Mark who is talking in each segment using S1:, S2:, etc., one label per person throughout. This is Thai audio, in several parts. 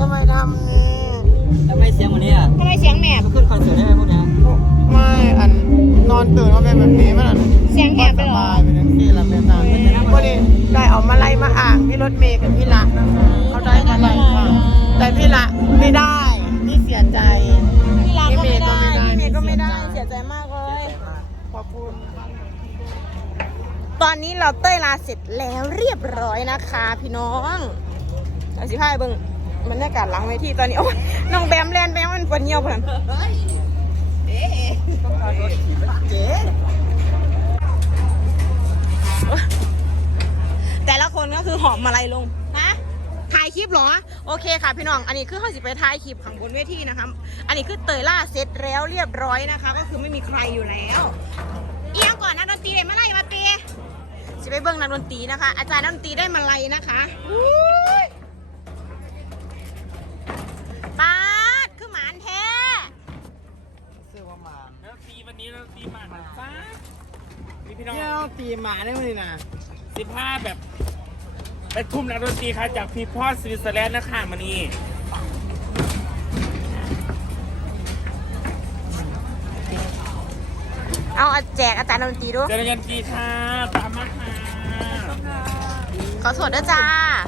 S1: ไม่ทำนี่
S2: ทำไมเสียงวันนี้อ่ะ
S3: ทำไมเสียงแหบ
S2: ก็ขึ้นคอนเสิร์ตได้ไหมพวกนี้
S1: ไม่อันนอนตื่นมาเป็นแบบนี้มัน
S3: เสียงแหบไป
S1: ส
S3: เหรอบ
S1: ายไปทั้งที่ละเป็นตามพอดีได้เอามาไล่มาอ่างที่รถเมย์กับพี่ละนะคะเขาได้มาไล่ค่ะแต่พี่ละไม่ได้นี่เสียใจ
S3: พี่รักก็ไม่ได้
S1: พี่
S3: พี่
S1: เม
S3: เม
S1: ย์
S3: ย์
S1: ก็
S3: ก็
S1: ไม่
S3: ไม่
S1: ได้
S3: ได้เสียใจมากเลย
S1: ขอบคุณ
S3: ตอนนี้เราเต้ยลาเสร็จแล้วเรียบร้อยนะคะพี่น้องเอาสิพายเบิ้งบรรยากาศหลังเวทีตอนนี้โอ้ยน้องแบมแลนไปมันปวดเงียวเพื่อนแต่ละคนก็คือหอมมาลัยลงฮะถ่ายคลิปเหรอโอเคค่ะพี่น้องอันนี้คือเขาสิไปถ่ายคลิปข้างบนเวทีนะคะอันนี้คือเตยล่าเสร็จแล้วเรียบร้อยนะคะ ก็คือไม่มีใครอยู่แล้วเอียงก่อนนะดนตรีเลยมาไล่มาเตะจะไปเบิ้งนักดนตรีนะคะ อาจารย์นักดนตรีได้มาไล่นะคะปาดคือหมานแท้
S1: เสื้อว่ามา
S2: แล้วตีวันนี้เราตีหมาหนักฟ้ามีพี่น้อง
S1: เนี่ยต้องตีหมาได้ไหมนะ
S2: 15แบบไปทุ่มนักดนตรีค่ะจากพีพอสวิตเซอร์แลนด์นะคะมานี่
S3: เอาแจกอาจารย์ดนตรีดู
S2: เจริญกีค่ะตามมาค่ะ
S3: ขอสวดด้วยจ้า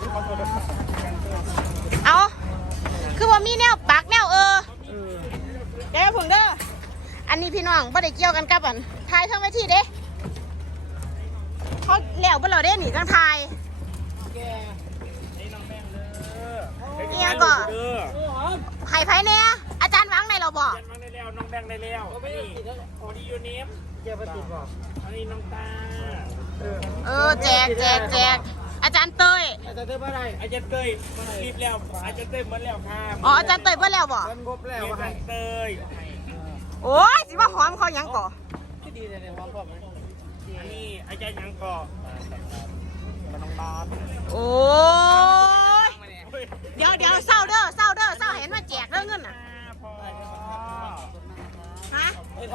S3: เอาคือว่ามีแนวปักแนวเดี๋ยวผมเด้ออันนี้พี่น้องไม่ได้เกี่ยวกันกับอันทายทั้งเวทีเด้เขาเหลวบ่เราได้หนีทั้งทาย
S2: นี่น้องแม่งเลย
S3: เนี่ยก่อนไข่ไผ่เนี่ยอาจารย์วังในเราบอก
S2: ยันมาได้แล้วน้องแบงได้แล้วนี่โอดียูนิฟ
S1: แกไปติดบอก
S2: อันนี้น้องตา
S3: แจกอาจารย์เตย
S1: อาจจะได้เมื่อไร
S2: อาจารย์เต้ยมันรีบแล้วอาจารย์เต้ยมันแล้วค่ะ
S3: อ๋ออาจารย์เตยเพื่อแล้วบอก
S1: เงินงบแล้ว
S2: อา
S1: ให้
S2: จารย์เต้ย
S3: โอ้ยสิว่าหอมเขายังก่อ
S1: ที่ดีเลยพร้อมผมไหม
S2: อันนี้อาจารย์ยังก่อ
S1: มันน้องบาส
S3: โอ้ยเดี๋ยวเศร้าเด้อเห็นว่าแจกเรื่องเงินอ่ะ
S2: พอ
S3: ฮะ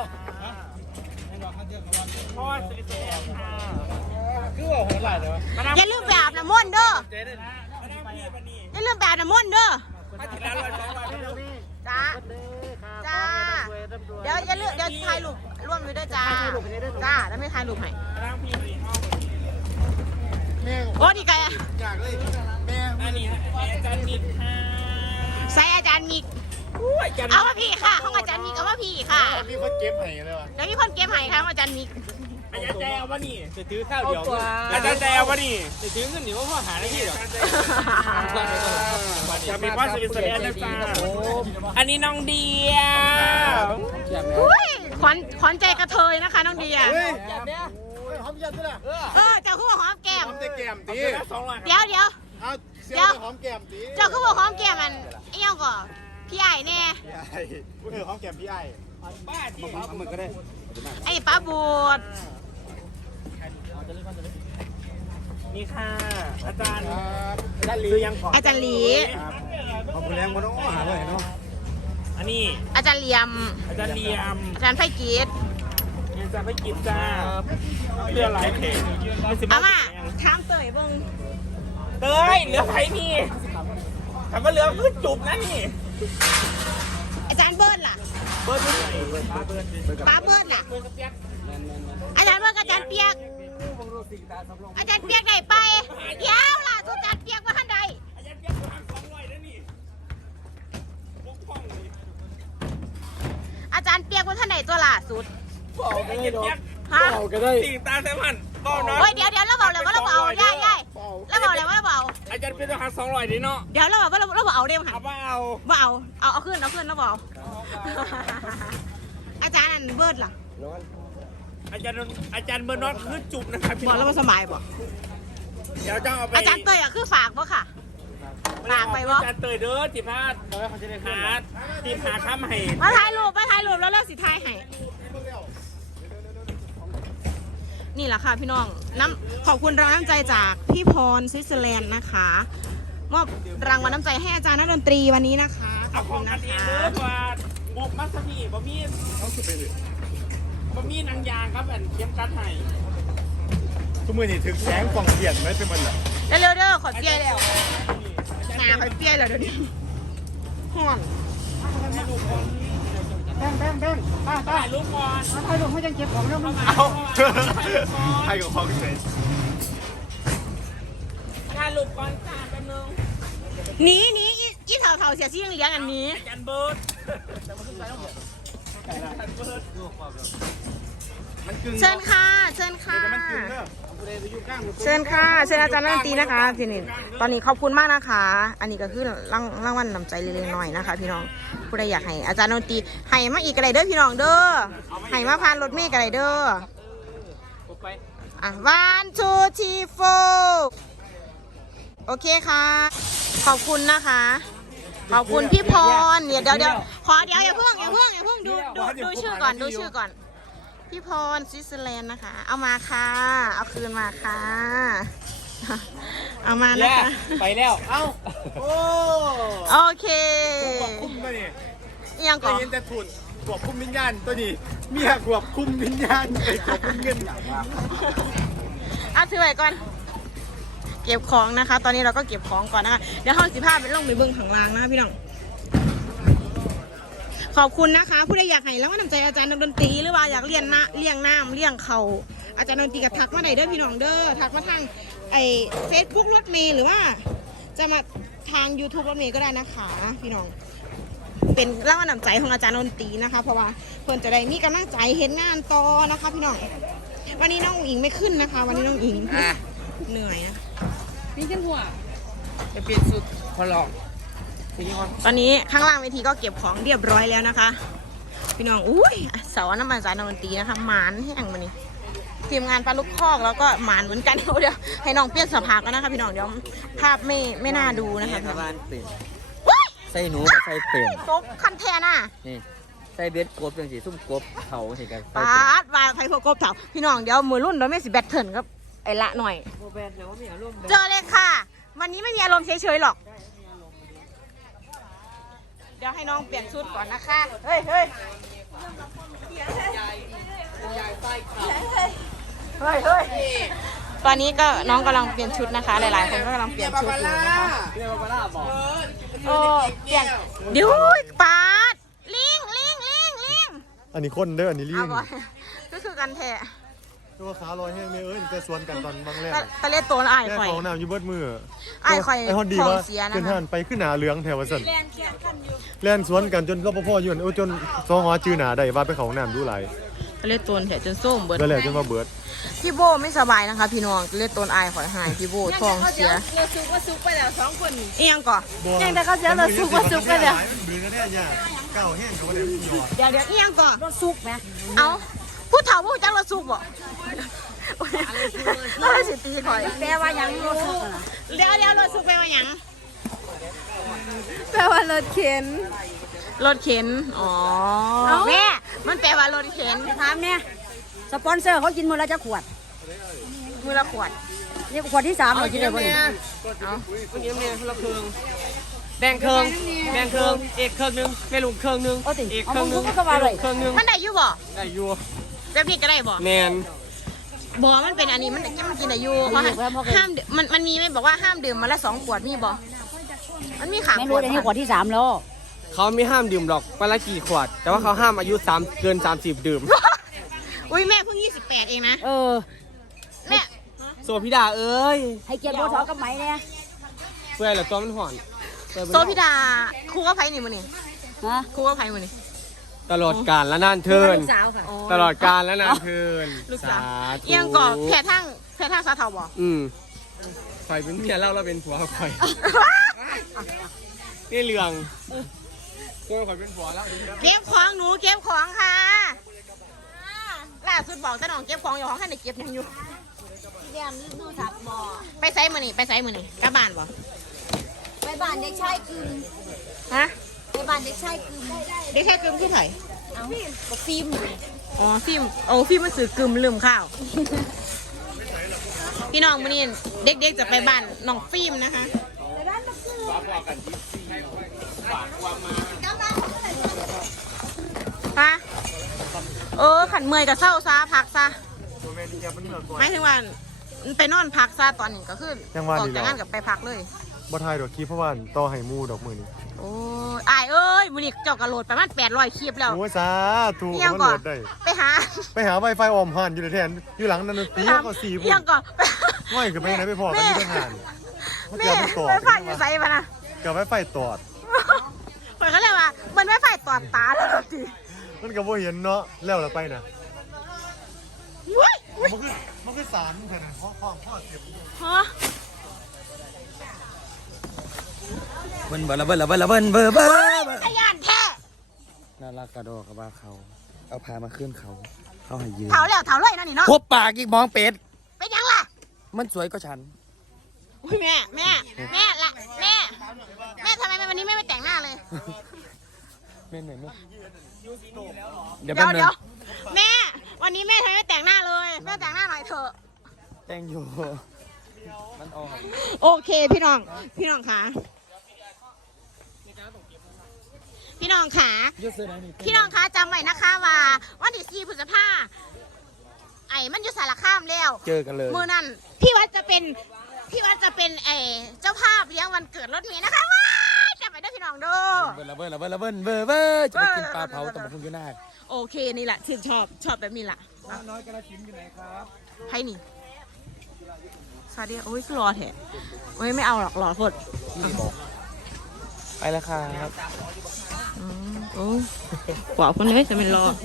S2: พ่อสวิตเซอร์แลนด์ค่ะ
S1: คือว่าหัวไหล่เลยวะ
S3: อย่าลืมไปอาบน้ำมนต์เด้อ
S1: เจ๊ได้นะ
S2: มานั่งพี่ปนี่
S3: อย่าลืมไปอาบน้ำมนต์เด้อ
S2: มาถึงแล้ว100 200
S3: จ้าจ้าเดี๋ยวอย่าลืมเดี๋ยวถ่ายรูปร่วมไปด้วยจ้าจ้าแล้วไม่ถ่ายรูปให้
S2: มานั่งพี่นี่เอา
S1: แม่ง
S3: โอ้ดีไกล
S1: อยากเลยแม่ง
S2: อันนี้อาจารย์นิดค่ะ
S3: ใส่อาจารย์มิก
S2: อาจารย์
S3: เอามาพี่ค่ะของอาจารย์มิกเอามาพี่ค่ะ
S1: มีคนเก็บให้เลยวะ
S3: เดี๋ยวมีคนเก็บให้ค่ะของอาจารย์มิก
S2: อาจารย์แจววะนี่
S1: จะถือข้าวเดียว
S2: อาจารย์แจววะนี่
S1: จะถือเงินหนิว่าพ่อหาได้ที่หรอ
S2: จะมีพ่อสวิตเซอร์แลนด์นะจ๊ะอันนี้น้องเดียว
S3: อุ้ยขวัญใจกระเทยนะคะน้องเดีย
S1: เฮ้ยหอมยันด้วยล่ะ
S3: เจ้าคือว่าหอมแก้ม
S1: หอมแต่แก้มตี
S3: เดี๋ยว
S1: เอาเสียหอมแก้มตี
S3: เจ้าคือว่าหอมแก้มมันไอ้ยังก่อพี่ไอ้แน่
S1: พูดถึงหอมแก้มพี่ไอ้
S2: บ้าที่
S1: เอามือก็ได้
S3: ไอ้ป้าบูด
S2: นี่ค่ะ อาจารย์ซื้อยังก่อน
S3: อาจารย์หลี
S1: ขอบคุณแรงมาต้องหาเลยเนาะ
S2: อันนี้
S3: อาจารย์เหลียม
S2: อาจารย์เลียม
S3: อาจารย์ไฟกีด
S2: อาจารย์ไปกินจ้าเรือหลายเพลง
S3: เอามาถามเตยเบิ่ง
S2: เต้ยเหลือไผ่นี่ถามว่าเหลือคือจุบนะนี่
S3: อาจารย์เบิร์ดล่ะ
S2: เบิร์ดที่ไหนป้าเบิร์ด
S3: ป้าเบิร์ดล่ะ
S2: เบิร์ดกับเปียก
S3: อาจารย์เบิร์ดกับอาจารย์เปียก อาจารย์เปียกได้ไปเดี๋ยวล่ะสุดอาจารย์เปียกว่าท่านใด
S2: อาจารย์เปียกทาง200แล้วนี่พวกพ่องเลย
S3: อาจารย์เปียกว่าท่านใดตัวล่าสุด
S1: บอกกันเลยเนาะ
S3: ฮะ
S1: บอกกันได้
S2: สิ่งตาแซมมันบอกเนาะ
S3: โอ้ยเดี๋ยวเราบอกเลยว่าเราเบาย่ายเราบอกเลยว่าเราเบา
S2: อาจารย์เป็นทหาร200ดิเนาะ
S3: เดี๋ยวเราบอกว่าเราเอาเด้มั้ง
S2: เอาว่าเอา
S3: ว่าเอาขึ้นแล้วบอก อาจารย์อันเบิร์ดล่ะ
S2: อาจารย์เบอร์น็อตคือจุบนะครับพี่
S3: บอกแล้วมันสบายบ่
S2: เดี๋ยวจะเอาไป
S3: อาจารย์เตยอ่ะคือฝากบ่ค่ะ ฝากไปบ่
S2: อาจารย์เตยเด้อจิพาดหาทีมหาข้ามให้
S3: มาถ่ายรูปแล้วเลิกสิถ่ายให้นี่แหละค่ะพี่น้องขอบคุณรางวัลน้ำใจจากพี่พรสวิตเซอร์แลนด์นะคะมอบรางวัลน้ำใจให้อาจารย์นักดนตรีวันนี้นะคะข
S2: เอา
S3: อบ
S2: ข
S3: คุ
S2: อง
S3: ณ
S2: กัน
S3: นะ
S2: เอง
S3: คะ
S2: เด้อกว่าบุกมัสมีบะมี่บะมี่นางยางครับแบบเย็บกันให้
S1: ทุกมือนี่ถึงแสงฟองเขียนไหมเป็นมันเหรอ
S3: เร็วๆเด้อขอเปียแล้วหนาขอเปียแล้วเดี๋ยวนี้ห่อน
S1: แบ่งป้า
S2: ถ่ายรูปก่อน
S1: ถ่ายรูปให้จังเก็บของแล้วมึง
S2: เอาให้กับของเฉยถ่ายรูปก่อนค่ะแป๊บนึง
S3: หนีอีเถาเสียซี่ยังเลี้ยงอันนี้
S2: ยันเบิร์ดมันกึ่ง
S3: เชิญค่ะเชิญค่ะ
S2: มันกึ่งเนอะ
S3: เชิญค่ะเชิญอาจารย์ดนตรีนะคะพี่นิดตอนนี้ขอบคุณมากนะคะ อันนี้ก็คือรางวัลนำใจเล็กๆหน่อยนะคะ พี่น้องผู้ใดอยากให้อาจารย์ดนตรีให้มาอีกกระไรเด้อพี่น้องเด้อให้มาพานรถเมล์กระไรเด้ออ่ะ 1 2 3 4โอเคค่ะ ขอบคุณนะคะ ขอบคุณพี่พรเดี๋ยวขออย่าเพิ่งดูชื่อก่อนพี่พรสวิตเซอร์แลนด์นะคะ เอามาค่ะเอาคืนมาค่ะเอามานะคะ
S2: ไปแล้ว เอ้าโอ้
S3: โอเค
S2: ขวบคุ้มตัวนี้
S3: ยังก่อน
S2: เย็นจะถุนขวบคุ้มวิญญาณตัวนี้เมียขวบคุ้มวิญญาณไอ้ขวบคุ้มเงิน
S3: ถือไว้ก่อนเก็บของนะคะ ตอนนี้เราก็เก็บของก่อนนะคะเดี๋ยวห้อง15เป็นลงไปเบิ้งผังรางนะคะพี่น้องขอบคุณนะคะ ผู้ใดอยากให้แล้วก็นำใจอาจารย์ดนตรีหรือว่าอยากเลี้ยงน้ำเลี้ยงเขาอาจารย์ดนตรีก็ทักมาได้เด้อพี่น้องเด้อทักมาทางไอ้เฟซบุ๊กรถเมล์หรือว่าจะมาทาง YouTube รถเมล์ก็ได้นะคะพี่น้องเป็นรางวัลนำใจของอาจารย์ดนตรีนะคะ เพราะว่าเพื่อนจะได้มีกำลังใจเห็นงานต่อนะคะพี่น้องวันนี้น้องอิงไม่ขึ้นนะคะ วันนี้น้องอิงเหนื่อยนะ
S1: นี่ขึ้นหัวจะเปลี่ยนสุดพอลอง
S3: ตอนนี้ข้างล่างเวทีก็เก็บของเรียบร้อยแล้วนะคะ พี่น้องอุ้ยเสาน้ำมันสายดนตรีนะคะหมานแห้งมานี่ทีมงานปลาลูกคอกแล้วก็หมานเหมือนกันเดี๋ยวให้น้องเปลี่ยนสภาพกันนะคะพี่น้องเดี๋ยวภาพไม่น่าดูนะคะ
S4: ชาวบ้านเป็น
S3: ว้าย
S4: ใส่หนูกับใส่เป็น
S3: โฟกคันแทน่ะ
S4: นี่ใส่เบ็ดกบจังสีซุ่มกบเขาเห็นกัน
S3: ปาดวายไฟพวกกบเถาพี่น้องเดี๋ยวมือรุ่นเราไม่สิแบตเทิร์นครับไอ้ละหน่อยเจอเลยค่ะ วันนี้ไม่มีอารมณ์เฉยๆหรอกเดี๋ยวให้น้องเปลี่ยนชุดก่อนนะคะเฮ้ยตอนนี้ก็น้องกำลังเปลี่ยนชุดนะคะ หลายๆคนก็กำลังเปลี่ยนชุดอยู่นะคะโอ้เปลี่ยนเดี๋ยวปาดลิง
S5: อันนี้คนเด้ออันนี้ลิ
S3: เอา
S5: ง
S3: ก่อนก็คือกันแท้
S5: ตัวขาลอยแห้งเลยจะสวนกันตอนบางแรก
S3: ตะเล็ดตัวอ้าย
S5: แค่
S3: ข่อย
S5: ของน้ำอยู่เบิดมือ
S3: อ้ายข่อย
S5: ไอ้ฮอนดี
S3: ของ
S5: ว่า
S3: เสียนะ
S5: เป็น
S3: คะ
S5: ห่านไปขึ้นหนาเหลืองแถวสันแล่นสวนกันจนรปภอยู่นั่นโอ้จนสองหอจือหนาได้ว่าไปเขาห้องน้ำดูไหลาย
S3: ตะเล็ดตัวแท้จนส้มเบิด
S5: ก็แล้วจนมาเบิด
S3: พี่โบไม่สบายนะคะ พี่น้องตะเล็ดตัวอ้ายข่อยหายพี่โบท้องเสีย
S1: เราซุกว่าซุกไปแล้ว2 คน
S3: อีหยังก่อน
S1: ยังแต่เขาเสียเราซุกว่าซุกไปแล้ว
S5: บืนก็ได้ยากเก่าแห้งเขาเลยหยอด
S3: เดี๋ยวอีหยังก่อน
S1: เราซุกไหม
S3: เอาผู้เฒ่าผู้จังรถซุกบ่อะไรสิตีข่อย
S1: แปลว่ายังเราซุก
S3: เดี๋ยวรถซุกไปว่าหยัง
S1: แปลว่ารถเข็น
S3: รถเข็นอ๋อแม่มันแปลว่ารถเข็น
S1: ถามเนี่ยสปอนเซอร์เขากินมื้อละจะขวด
S3: มือละขวด
S1: นี่ขวดที่3เรากินได้บ่นี่
S2: แบ่งเครื่องเอกเครื่องนึงแม่ลุงเครื่องนึง
S1: เอาติ
S2: เอก
S1: เอา
S2: เครื่องนึ
S1: มึ
S2: ง
S1: งก็ว่าเลย
S2: เครื่องนึง
S3: มันได้อยู่บ่
S2: ได้อยู่
S3: แบบนี้ก็ได้บ่
S2: แมน
S3: บ่มันเป็นอันนี้มันกินได้อยู่เพราะห้ามมันมีไม่บอกว่าห้ามดื่มมาละ2 ขวดมีบ่มันมีขาง
S1: ไม่
S3: ข
S1: รู้
S3: วด
S1: เดี๋ยวนี้ขวดที่3แล้ว
S2: เขาไม่ห้ามดื่มหรอกวันละกี่ขวด แต่ว่าเขาห้ามอายุเกิน 30 ดื่ม
S3: อุ้ยแม่เพิ่ง28เองนะแม่
S2: โซพิดาเอ้ย
S1: ให้เกียรติบ่ทอกับไหมเนี่ย
S2: เพื่อนเหรอตัวมันห่อน
S3: โซพิดาครูก็ไผนี่มื้อนี่
S1: ฮะ
S3: ครูก็ไผมื้อนี่
S2: ตลอดกาลและนานเทิน
S1: ลูกสาวค่ะ
S2: ตลอดกาลและนานเทิน
S3: ลูกสาว
S2: ธุ
S3: เอียงก่อแพทางสาเทาบ่
S2: ข่อยเป็นเมียเล่าเราเป็นผัวข่อย นี่เรื่องตัวข่อยเป็นผัวแล้ว
S3: เก็บของหนูเก็บของค่ะล่าสุดบอกจะน้องเก็บของอยู่ห้องให้ได้เก็บยังอยู่
S6: เรียนดูสักบ่อ
S3: ไปไสมื้อนี่กลับบ้านบ่
S6: ไปบ้านเด็กชายกึม
S3: ฮะ
S6: ไปบ้านเด็กชายกึม
S3: ได้แค่กึมคือไผ
S6: เอาก็ฟิล์ม
S3: อ๋อฟิล์มมันสื่อกึมลืมข้าว พี่น้องมื้อนี้เด็กๆจะไปบ้านน้องฟิล์มนะคะฮะขันเมื่อยกับเศร้าซะพักซะหมายถึงว่าไปนอนพักซะตอนนี้ก็คือออกจากงานกับไปพักเลย
S5: บ่ทายดอกคลิปเพราะว่าต่อให้หมู่ดอกมื้อนี้
S3: โอ้ยอายเอ้ยมื้อนี้เจ้ากระโหลดประมาณ800คลิปแล้ว
S5: โอ้ยสาธุ
S3: เอียง
S5: มัน
S3: ก่
S5: โห
S3: อ
S5: ล
S3: น
S5: ดได้
S3: ไปหา
S5: ไวไฟออมหันอยู่ในแทนอยู่หลังนั้นตีก็4
S3: เอี
S5: พุ่
S3: ย
S5: น
S3: งก่อน
S5: ง่อยคือไปไหนไปพอกันอยู่ทางหานมัน
S3: แม่
S5: เกือบไปตอด
S3: ไปฟังอยู่ไสปะนะ
S5: เกือบไฟตอด
S3: เปิดเขาเรียกว่ามันไม่ไฟตอดตาแล้วจี
S5: มันก็บ่เห็นเนาะแล้วล่ะไปน่ะ
S3: ว้ย
S5: มันคือสารเพิ่นน่ะพ่อเสียบ
S3: ฮะ
S4: เบิ้ลเบิ้ลเบิ้ลเบิ้ลเบิ้ลเบิ้ลเบิ้ล
S3: ขยันแท้
S4: น่ารักกระโดดกับว่าเขา เอาพามาขึ้นเขาให้ยืน
S3: เถาแล้วเถาเลยนั่นนี่เนาะ
S4: พบปากอีกมองเป็ด
S3: เป็นยังล่ะ
S4: มันสวยก็ฉัน
S3: อุ้ยแม่แม่ละแม่ทำไมวันนี้ไม่แต่งหน้าเลย
S4: เม่นไหนเม่นเดี๋
S3: เดี๋
S4: ย
S3: ยว ว
S4: แป๊บนึง
S3: เดี๋ยวแม่วันนี้แม่ทำไมไม่แต่งหน้าเลยแม่แต่งหน้าหน่อยเถอะ
S4: แต่งอยู่มันออก
S3: โอเคพี่น้องค่ะพี่น้องค่ะ
S4: ยืดเสื้อไหนนี่
S3: พี่น้องคะจำไว้นะคะว่าวันที่4 พฤษภาไอ้มันอยู่สารคามแล้ว
S4: เจอกันเลย
S3: มือนั่นพี่วัดจะเป็นเจ้าภาพเลี้ยงวันเกิดรถเมล์นะคะว้ายจำไว้ด้วยพี่น้องเด้อ
S4: เบิ้ลเบิ้ลเบิ้ลเบิ้ลเบิ้ลเบิ้ลจะไปกินปลาเผาตำบักหุ่งอยู่หน้า
S3: โอเคนี่แหละที่ชอบแบบนี้แหละ
S4: น้อยกระชิมอยู่ไหนครับ
S3: ให้นี่ซาเดียโอ้ยคือรอแถะโอ้ยไม่เอาหรอกรอโคตร
S4: ไปแล้วครับ
S3: โอ้กว่าคนเลยจะเป็นรอ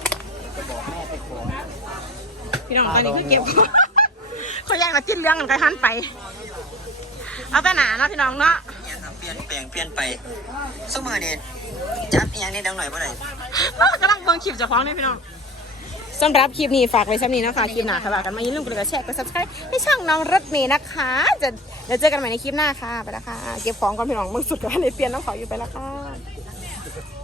S3: พี่น้องตอนนี้คือเก็บ เขาแย่งมาจิ้นเรื่องกันไปหันไปเอาแต่หนาเนาะพี่น้องเนาะ
S7: เปลี่ยนแปลงเปลี่ยนไปสมัยนี้จับอย่างนี้ดังหน่อยเมื่อไหร่
S3: กำลังเบิ่งคลิปจากฟ้องนี่พี่น้องสำหรับคลิปนี้ฝากไว้ซ้ำนี้นะคะคลิปหน้าค่ะฝากกันมาอย่าลืมกดไลค์กดแชร์กด subscribe ให้ช่องน้องรถเมย์นะคะเดี๋ยวเจอกันใหม่ในคลิปหน้าค่ะไปแล้วค่ะเก็บของก่อนพี่น้องมึงสุดกันในเปลี่ยนน้ำเขาอยู่ไปแล้วค่ะ